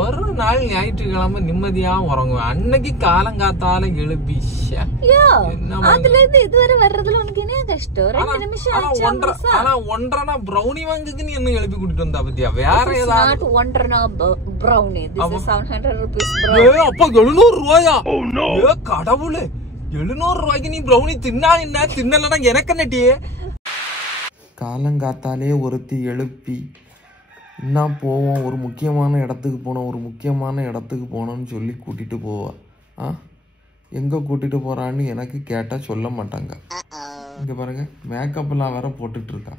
ஒரு நாள் ஞாயிற்றுக்கிழமை நிம்மதியா உறங்குவேன். அன்னைக்கு காலங்காத்தால எழுப்பி அதுல இருந்து இதுவரை வர்றதுல உனக்கு என்ன கஷ்டம்? 2 நிமிஷம் ஆனா ஒன்றரை ப்ரௌனி வாங்குக்கு நீ என்ன எழுப்பி கூட்டிட்டு வந்தா பத்தியா? வேற ஏதாவது ஒன்றரை ப்ரௌனி. This is 700 rupees அப்ப 700 ரூபாயா? கடவுளே, 700 ரூபாய்க்கு நீ ப்ரௌனி தின்னா என்ன, தின்னலன்னா எனக்கு என்னட்டியே? காலங்காத்தாலே ஒருத்தி எழுப்பி என்ன போவோம், ஒரு முக்கியமான இடத்துக்கு போனோம்னு சொல்லி கூட்டிட்டு போவா. எங்க கூட்டிட்டு போறான்னு எனக்கு கேட்டா சொல்ல மாட்டாங்க. இங்க பாருங்க, மேக்கப் எல்லாம் வேற போட்டுட்டு இருக்கா.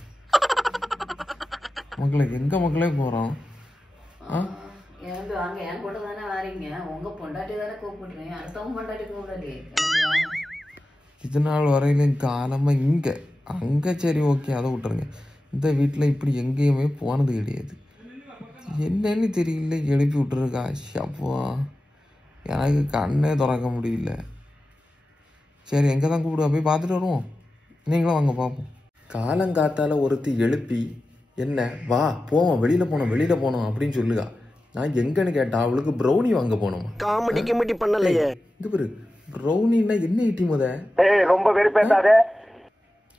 மக்களே, எங்க மக்களே போறோம்? இது நாள் வரையிலும் காலமா இங்க அங்க, சரி ஓகே அதை விட்டுருங்க. இந்த வீட்டுல இப்படி எங்கேயுமே போனது கிடையாது. என்னன்னு தெரியல, எழுப்பி விட்டுருக்கா. ஷப்பா, எனக்கு கண்ணே திறக்க முடியல. சரி, எங்க தான் கூப்பிடுவா, போய் பார்த்துட்டு வருவோம். நீங்களும் வாங்க பார்ப்போம். காலங்காத்தால ஒருத்தி எழுப்பி என்ன வா போவோம், வெளியில போனோம் அப்படின்னு சொல்லுகா. நான் எங்கன்னு கேட்டா அவளுக்கு ப்ரௌனி வாங்க போனோம். காமெடி பண்ணலையே. இது பாரு, ப்ரௌனின்னா என்ன ஐட்டி முத? ரொம்ப வெறுப்பேத்தாதே.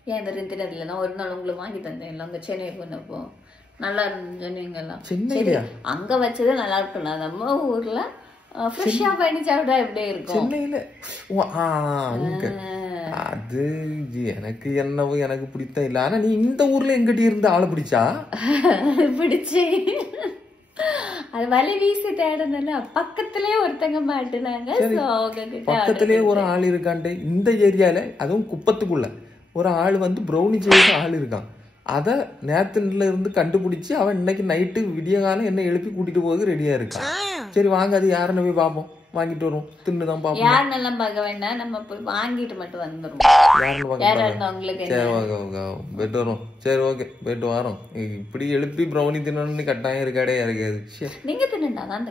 ஏன் தெரிஞ்சதுல நான் ஒரு நாள் உங்களுக்கு வாங்கி தந்தேன் அங்க சென்னை போனப்போ. நல்லா இருந்துச்சுங்களா? சென்னையிலயா? அங்க வச்சது நல்லா இருக்கும்ல. நம்ம ஊர்ல ஃப்ரெஷ்ஷா பண்ணி சாப்பிட்டா எப்படி இருக்கும்? சென்னையில அது எனக்கு என்னவோ எனக்கு பிடித்த இல்ல. ஆனா நீ இந்த ஊர்ல எங்கிட்ட இருந்து ஆளை பிடிச்சா? பிடிச்சி அது வலி வீசி தேடுனால பக்கத்திலே ஒருத்தங்க மாட்டுனாங்க. பக்கத்திலே ஒரு ஆள் இருக்கான்ட்டு இந்த ஏரியால, அதுவும் குப்பத்துக்குள்ள ஒரு ஆள் வந்து ப்ரௌனி செய்ய ஆள் இருக்கான். அத நேத்துல இருந்து கண்டுபிடிச்சு அவன் இன்னைக்கு நைட்டு விடிய காலம் என்ன எழுப்பி கூட்டிட்டு போக ரெடியா இருக்கான். சரி வாங்க, அது யாருன்னு போய் பாப்போம், வாங்கிட்டு வருவோம், தின்னுதான் பாப்போம். யாருன்னெல்லாம் பார்க்க வேண்டாம், நம்ம போய் வாங்கிட்டு மட்டும் வந்துரும். போயிட்டு வரும். சரி ஓகே, போயிட்டு வரோம். இப்படி எழுப்பி ப்ரௌனி தின்னு கட்டாயம் இருக்காடே இருக்காது. நீங்க தின்னுட்டாதான்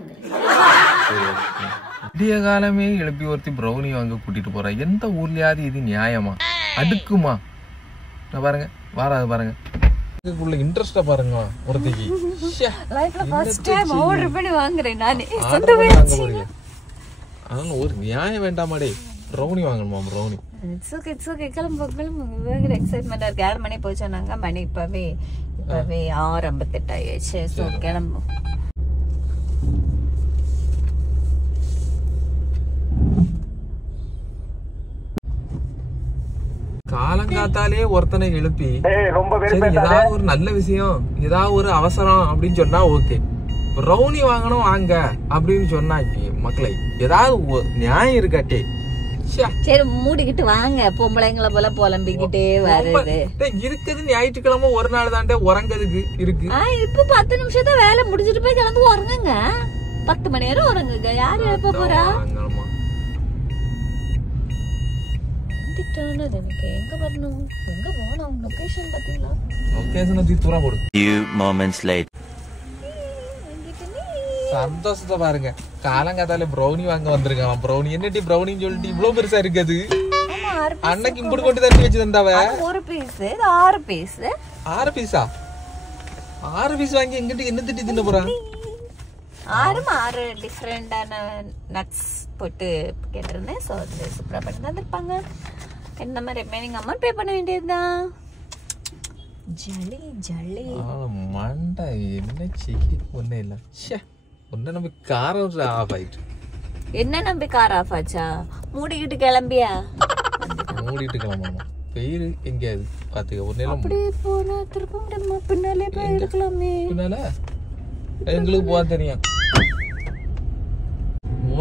விடிய காலமே எழுப்பி ஒருத்தி ப்ரௌனி வாங்க கூட்டிட்டு போறா. எந்த ஊர்லயாவது இது நியாயமா? அடுக்குமா? நான் பாருங்க வராது பாருங்க, இன்ட்ரெஸ்டா பாருங்க. ஒருத்திக்கு லைஃப்ல ஃபர்ஸ்ட் டைம் ஆர்டர் பண்ணி வாங்குறேன் நானே. அதனால ஒரு நியாயம் வேண்டாமாடே, ப்ரௌனி வாங்கணுமா? ப்ரௌனி இட்ஸ் ஓகே கிளம்பு. பயங்கர எக்ஸைட்மெண்டா இருக்கு. 7 மணி போச்சானாங்க, மணி இப்பவே 6:58 ஆயிடுச்சு. ஸோ கிளம்பு. காலங்காத்தாலே ஒருத்தனை எழுப்பி ஏதாவது ஒரு நல்ல விஷயம், ஏதாவது ஒரு அவசரம் அப்படின்னு சொன்னா ஓகே. ப்ரௌனி வாங்கணும் வாங்க அப்படின்னு சொன்னா மக்களை ஏதாவது நியாயம் இருக்காட்டே? சரி மூடிக்கிட்டு வாங்க, பொம்பளைங்களை போல புலம்பிக்கிட்டே வருது. இருக்குது ஞாயிற்றுக்கிழமை ஒரு நாள் தாண்டே உறங்கிறதுக்கு இருக்கு. இப்ப 10 நிமிஷம் தான் வேலை முடிஞ்சிட்டு போய் கிளம்பி உறங்குங்க. 10 மணி நேரம் உறங்குங்க. யாரு எழுப்ப போறா? எனக்கு எங்க வரணும், எங்க போனோம்? லொகேஷன் பாத்தீங்களா? லொகேஷன் தி தூரா போடு. few moments later. சந்தோஷத்தை பாருங்க, காலங்காத்தால ப்ரௌனி வாங்க வந்திருக்கான். ப்ரௌனி என்னடி ப்ரௌனின்னு சொல்லிட்டு இவ்வளவு பெருசா இருக்குது. அன்னைக்கு இம்புடு கொண்டு தட்டி வச்சு தந்தாவ. ஒரு பீஸ் 6 பீஸ். 6 பீஸா? 6 பீஸ் வாங்கி எங்கிட்ட என்ன திட்டி தின்ன போறான்? 6 டிஃப்ரெண்டான நட்ஸ் போட்டு கேட்டிருந்தேன். ஸோ அது சூப்பராக பண்ணி தந்துருப்பாங்க. என்ன மாதிரி ரிமைனிங் அமௌண்ட் பே பண்ண வேண்டியதுதான். ஜலி மண்டை என்ன சிக்கி ஒன்னும் இல்லை. ஒன்ன நம்பி கார் ஆஃப் ஆயிட்டு. என்ன நம்பி கார் ஆஃப் ஆச்சா? மூடிக்கிட்டு கிளம்பியா? மூடிட்டு கிளம்பணுமா? பெயிரு எங்கேயாவது பாத்துக்க. ஒரு நேரம் அப்படியே போனா திருப்ப முடியுமா? பின்னாலே போயிருக்கலாமே. பின்னால எங்களுக்கு போக தெரியும்.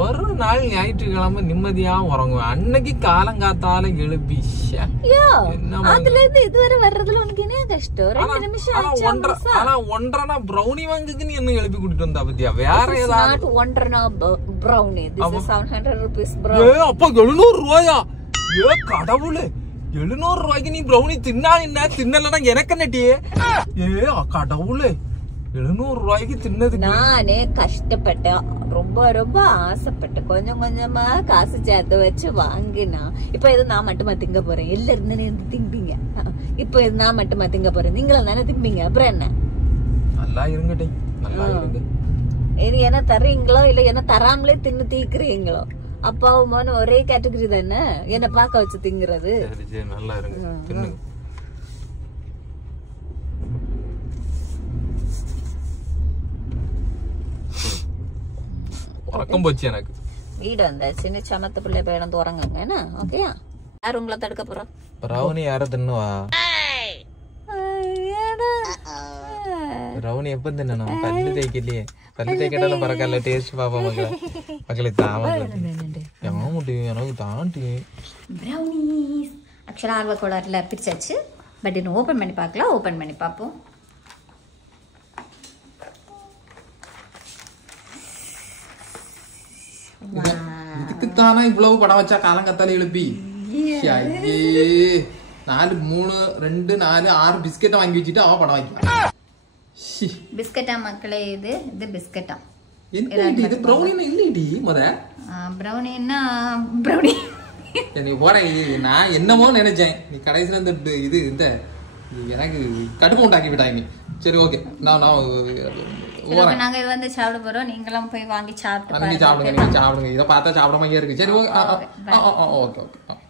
ஒரு நாள் ஞாயிற்றுக்கிழமை நிம்மதியா உறங்குவேன். அன்னைக்கு காலங்காத்தால எழுப்பி அதுல இருந்து இதுவரை வர்றதுல உனக்கு என்ன கஷ்டம்? 2 நிமிஷம். ஆனா ஒன்றரை ப்ரௌனி வாங்குக்கு நீ என்ன எழுப்பி கூட்டிட்டு வந்தா பத்தியா? வேற ஏதாவது ஒன்றரை ப்ரௌனி. This is 700 rupees அப்ப 700 ரூபாயா? கடவுளே, 700 ரூபாய்க்கு நீ ப்ரௌனி தின்னா என்ன, தின்னலன்னா எனக்கு என்னட்டியே? கடவுளே, 700 ரூபாய்க்கு தின்னது. நானே கஷ்டப்பட்டேன், ரொம்ப ரொம்ப ஆசைப்பட்டேன். கொஞ்சம் கொஞ்சமா காசு சேர்த்து வச்சு வாங்கினா இப்ப இது நான் மட்டுமா திங்க போறேன்? எல்லாரும் தானே திம்பிங்க. இப்ப இது நான் மட்டுமா திங்க போறேன்? நீங்களும் தானே திம்பிங்க. அப்புறம் என்ன? நல்லா இருங்கடே, நல்லா இருங்க. இது என்ன தர்றீங்களோ இல்ல என்ன தராமலே தின்னு தீக்குறீங்களோ? அப்பாவும் மகனும் ஒரே கேட்டகரி தானே, என்ன பார்க்க வச்சு திங்குறது. நல்லா இருங்க, தின்னுங்க. உறக்கம் போச்சு எனக்கு. வீடு வந்தாச்சு, சமத்து பிள்ளை போய் உறங்குங்க என்ன? ஓகேயா? யார் உங்களை தடுக்க போறா? ரவுனி யார தின்னுவா? ரவுனி எப்ப தின்னணும்? பல்லு தேய்க்கலையே. பல்லு தேய்க்கட்டாலும் பறக்கல. டேஸ்ட் பாப்பா மக்களே. மக்களே எனக்கு தாண்டி ப்ரௌனிஸ் ஆக்சுவலாக ஆர்வ கோளாறுல பிரிச்சாச்சு. பட் இன்னும் ஓப்பன் பண்ணி பார்க்கலாம். ஓப்பன் பண்ணி பார்ப்போம். இதுக்குத்தானே இவ்வளவு படம் வச்சா காலங்கத்தால எழுப்பி 4 3 2 4 6 பிஸ்கெட்டை வாங்கி வச்சுட்டு அவன் படம் வைக்கிறான். பிஸ்கெட்டா மக்களே? இது பிஸ்கெட்டா? இது ப்ரௌனி இல்லடி முத. ப்ரௌனின்னா ப்ரௌனி நீ போட. நான் என்னமோ நினைச்சேன், நீ கடைசியில் இந்த இது இந்த எனக்கு கடுப்பு உண்டாக்கி விட்டாங்க. சரி ஓகே, நான் நாங்க இது வந்து சாப்பிட போறோம். நீங்களும் போய் வாங்கி சாப்பிடுங்க. சாப்பிடுங்க, இதை பார்த்தா சாப்பிட மாதிரியே இருக்கு. சரி ஓகே ஓகே ஓகே.